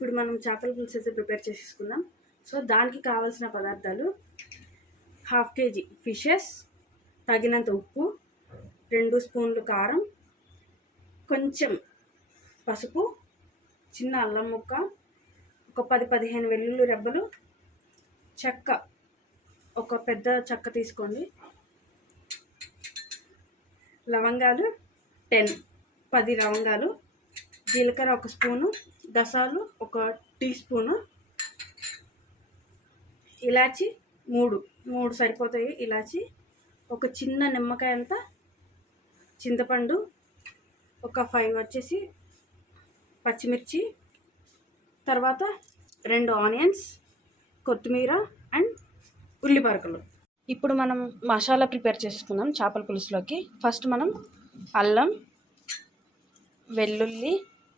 ఇప్పుడు మనం చేపల పులుసు అయితే ప్రిపేర్ చేసేసుకుందాం. సో దానికి కావాల్సిన పదార్థాలు: 1/2 kg ఫిషెస్, తగినంత ఉప్పు, 2 స్పూన్లు కారం, కొంచెం పసుపు, చిన్న అల్లం ముక్క, ఒక 10-15 వెల్లుల్లి రెబ్బలు, చెక్క ఒక పెద్ద చెక్క తీసుకోండి, లవంగాలు 10 లవంగాలు, జీలకర్ర 1 స్పూను, గసాలు 1 టీ స్పూను, ఇలాచి 3 సరిపోతాయి. ఇలాచి ఒక చిన్న నిమ్మకాయ అంత చింతపండు, ఒక 5 వచ్చేసి పచ్చిమిర్చి, తర్వాత 2 ఆనియన్స్, కొత్తిమీర అండ్ ఉల్లిపరకలు. ఇప్పుడు మనం మసాలా ప్రిపేర్ చేసుకుందాం చేపల పులుసులోకి. ఫస్ట్ మనం అల్లం, వెల్లుల్లి,